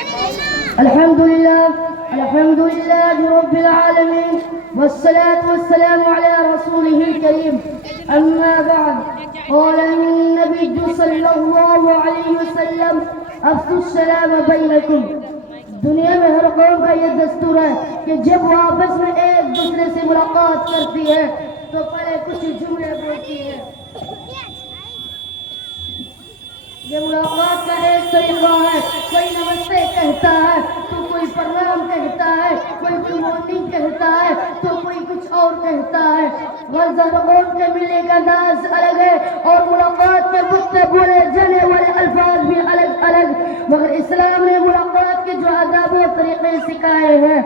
الحمد لله رب العالمين والصلاة والسلام على رسوله الكريم أما بعد قال النبي صلى الله عليه وسلم أفشوا السلام بينكم. دنیا میں ہر قوم کا یہ دستور ہے کہ جب وہ آپس میں ایک دوسرے سے ملاقات کرتی ہے تو پہلے کچھ جملے بولتی ہے. یہ ملاقات کا ایک طریقہ ہے. کوئی نمستے کہتا ہے تو کوئی پرنام کہتا ہے, کوئی گڈ مارننگ کہتا ہے تو کوئی کچھ اور کہتا ہے. غرض قوم کے ملنے کا انداز الگ ہے اور ملاقات کے وقت بولے جانے والے الفاظ بھی الگ الگ, مگر اسلام نے ملاقات کے جو آداب و طریقے سکھائے ہیں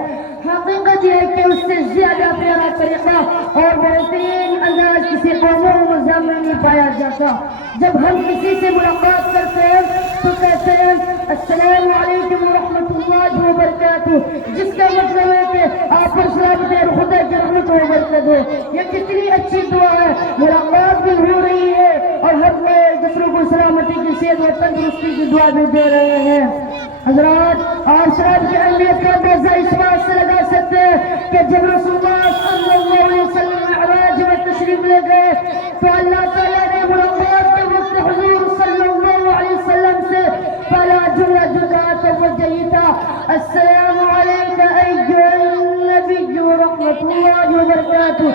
حقیقت یہ ہے کہ اس سے زیادہ پیارا طریقہ اور بہترین انداز کسی قوم و مذہب میں نہیں پایا جاتا. جب ہم کسی سے ملاقات کرتے ہیں تو کہتے ہیں السلام علیکم ورحمۃ اللہ وبرکاتہ, جس کا مطلب ہے کہ آپ پر سلامتی اور خدا کی رحمت و برکت ہو. یہ کتنی اچھی دعا ہے. ملاقات بھی ہو رہی ہے اور ہم ایک دوسرے کو سلامتی کی صحت و تندرستی کی دعا بھی دے رہے ہیں. حضرات, آپ سلام کی اہمیت کا اندازہ اس بات سے لگا سکتے ہیں کہ جب رسول اللہ صلی اللہ علیہ وسلم معراج میں تشریف لے گئے تو اللہ تعالیٰ نے ملاقات کے وقت حضور صلی اللہ علیہ وسلم سے پہلا جملہ جو کہا تو وہ یہی تھا السلام علیکم ایھا النبی ورحمۃ اللہ وبرکاتہ.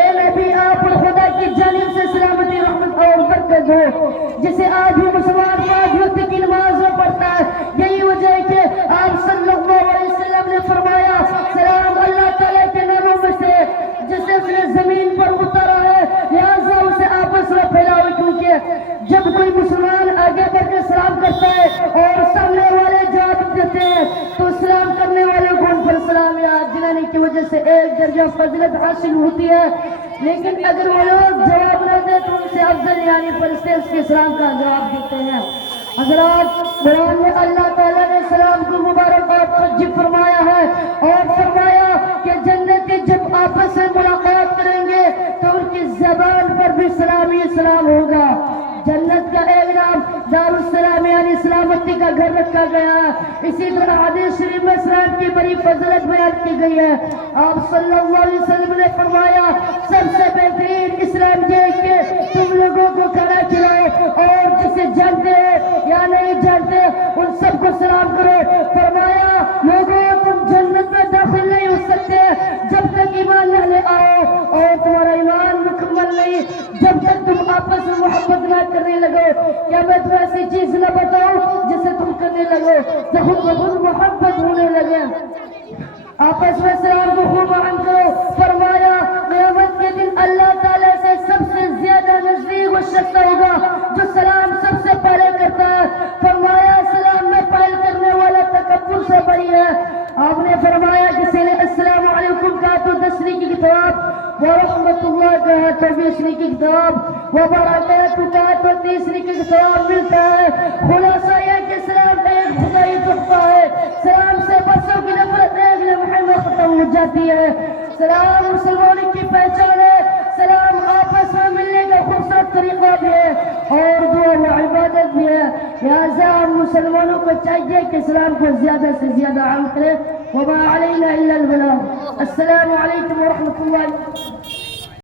اے نبی, آپ پر خدا کی جانب سے سلامتی رحمت اور برکت ہو. جسے آج بھی مسلمان 5 وقت کی نماز میں پڑھتا ہے. یہی وجہ ہے کہ آپ صلی اللہ علیہ وسلم نے فرمایا سلام اللہ تعالیٰ کے ناموں میں سے جسے اس نے زمین پر اتارا ہے, لہذا اسے آپس میں پھیلاؤ, کیونکہ جب کوئی مسلمان آگے بڑھ کے سلام کرتا ہے اور سامنے والے جواب دیتے ہیں تو سلام کرنے والے کو ان پر سلام یاد دلانے کی وجہ سے ایک درجہ فضیلت حاصل ہوتی ہے. لیکن اگر وہ لوگ جواب نہ دے تو ان سے افضل یعنی فرشتے اس کے سلام کا جواب دیتے ہیں. حضرات, قرآن میں اللہ تعالیٰ نے سلام کو مبارک اور تجب فرمایا ہے اور فرمایا کہ جنتی جب آپس میں ملاقات کریں گے تو ان کی زبان پر بھی سلام ہی سلام ہوگا. جنت کا ایک نام دار السلام یعنی سلامتی کا گھر رکھا گیا ہے. اسی طرح حدیث شریف میں سلام کی بڑی فضیلت بیان کی گئی ہے. آپ صلی اللہ علیہ وسلم نے فرمایا سب سے بہترین اسلام یہ ہے کہ تم لوگوں کو کھانا کھلاؤ اور جسے جانتے ہو یا نہیں جانتے ان سب کو سلام کرو. فرمایا لوگوں, تم جنت میں داخل نہیں ہو سکتے جب تک ایمان نہ لے آؤ, اور تمہارا ایمان مکمل نہیں جب تک تم آپس میں محبت نہ کرنے لگو. کیا میں تمہیں ایسی چیز نہ بتاؤں جسے تم کرنے لگو تو خود بخود محبت ہونے لگے. آپس میں سلام کو خوب عام کرو. فرمایا قیامت کے دن اللہ تعالیٰ سے سب سے زیادہ نزدیک وہ شخص ہوگا جو سلام سب سے پہلے کرتا ہے. فرمایا سلام میں پہل کرنے والا تکبر سے بری ہے. آپ نے فرمایا کسی نے السلام علیکم کہا تو 10 نیکی کی ثواب, ورحمۃ اللہ کہا تو 20 نیکی کی ثواب, وبرکاتہ کہا تو 30 نیکی کی ثواب ملتا ہے. خلاصہ یہ کہ سلام ایک خدائی تحفہ ہے. سلام سے برسوں کی نفرت ایک لمحے میں ختم ہو جاتی ہے. سلام مسلمانوں کی پہچان ہے. سلام آپس میں ملنے کا خوبصورت طریقہ بھی ہے اور دعا و عبادت بھی ہے. لہذا ہم مسلمانوں کو چاہیے کہ سلام کو زیادہ سے زیادہ عام کریں. وما علینا الا البلاغ. السلام علیکم ورحمۃ اللہ.